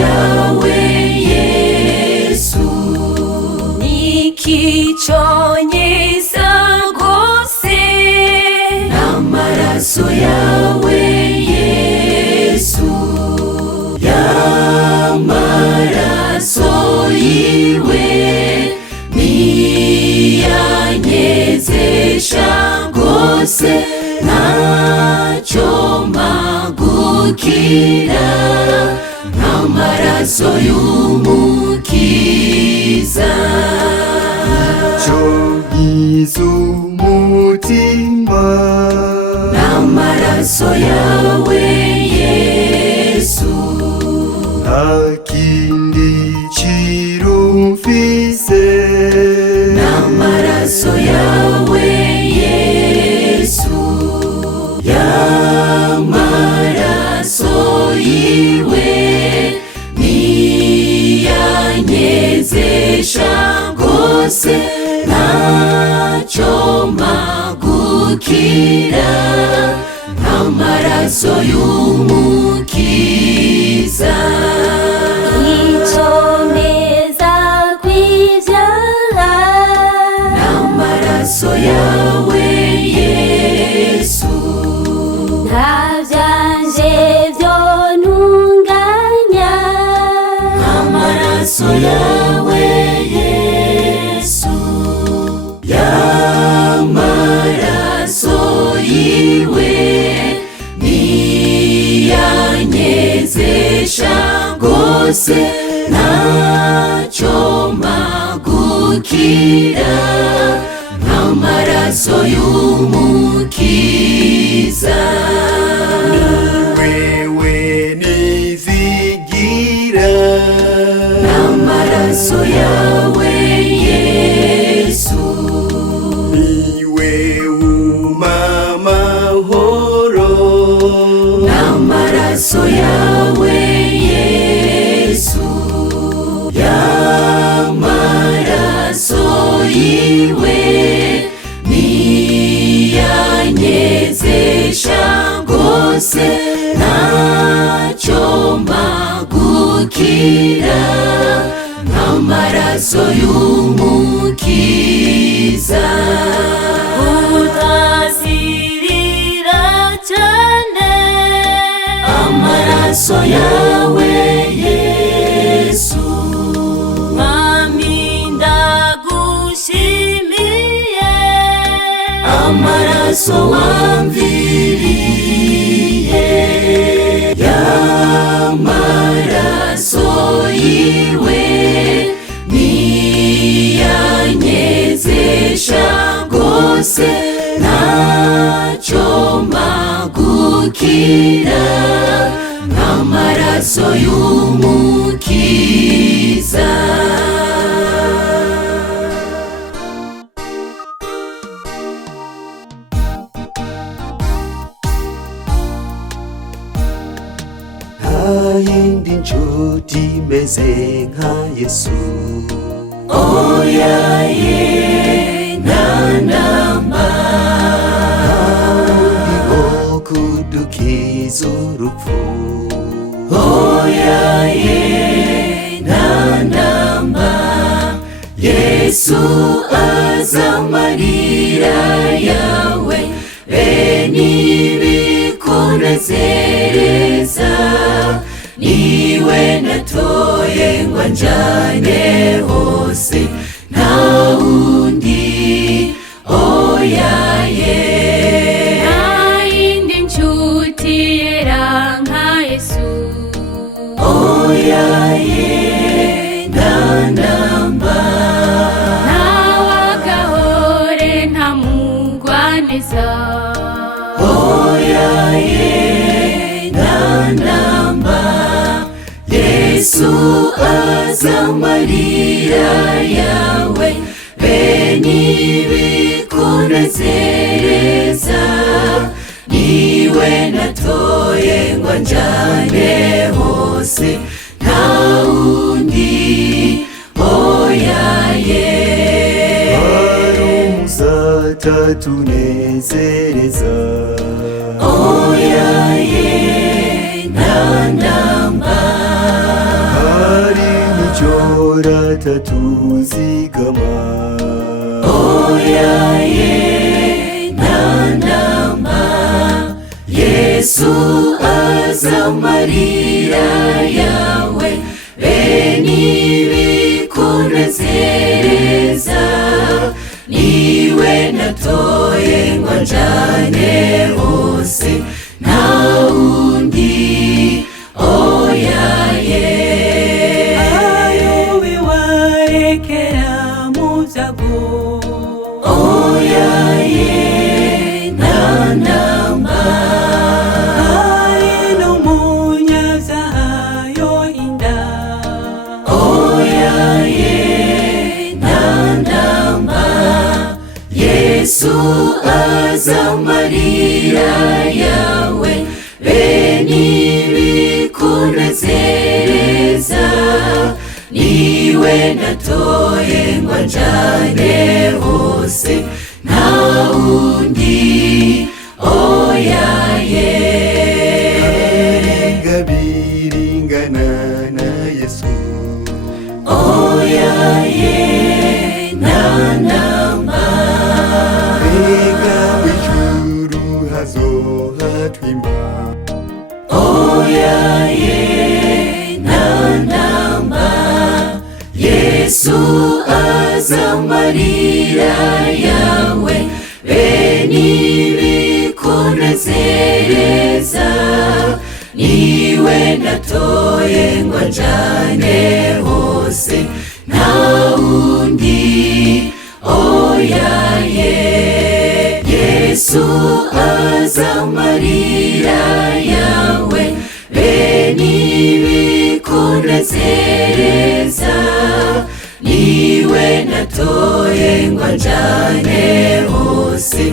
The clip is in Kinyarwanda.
yawe Yesu nikichonyeza gose n'amaraso yawe Yesu y'amaraso yiwe niyanyezesha gose ntacyo mpagukira n'amaraso y'umukiza icyo nkiza umutima n'amaraso yawe Yesu nta kindi kirumfise n'amaraso yawe Yesu y'amaraso yiwe niyanyezesha gose ntacyo mpagukira n'amaraso y'umukiza icomeza kw'ivyaha n'amaraso yawe Yesu nta vyanje vyonunganya n'amaraso yawe Yesu y'amaraso yiwe niyanyezesha gose ntacyo mpagukira n'amaraso y'umukiza wewe nizigira n'amaraso yawe Yesu niwe umamahoro n'amaraso yawe Yesu y'amaraso yiwe niyanyezesha gose ntacyo mpagukira n'amaraso y'umukiza utazirira cyane amaraso yawe Yesu mwami ndagushimiye amaraso wamviriye y'amaraso yiwe niyanyezesha gose ntacyo mpagukira n'amaraso y'umukiza yindi nshuti imeze nka Yesu oya ye ntanamba uriho kudukiza urupfu oya ye ntanamba Yesu aza amarira yawe nibikunezereza niwe natoye ngo anjane hose nta wundi oya ye nta yindi nshuti yera nka Yesu oya ye ntanamba nta wagahore nta mugwaneza oya ye ntanamba Yesu aza amarira yawe nibikunezereza niwe natoye ngo anjane hose nta wundi oya ye tatunezereza oya ye ntanamba tuzigama. Oya ye ntanamba, Yesu azamarira yawe bene ibikunezereza. Niwe natoye ngo njane hose nta wundi. Oya ye ayo wiwarekera mu byago. oya ye ntanamba, ari n'umunyabyaha yohinda. oya ye ntanamba, Yesu azamarira yawe bene ibikunezereza. Niwe natoye ngo njane hose nta wundi. Oya ye Biringana na Yesu. oya ye ntanamba, Mbega w'ijuru hazohatwimba. oya ye ntanamba, Yesu azamarira yawe bene ibikunezereza. Niwe natoye ngo njane hose nta wundi. Oya ye Yesu azamarira yawe bene ibikunezereza. Niwe natoye ngo njane hose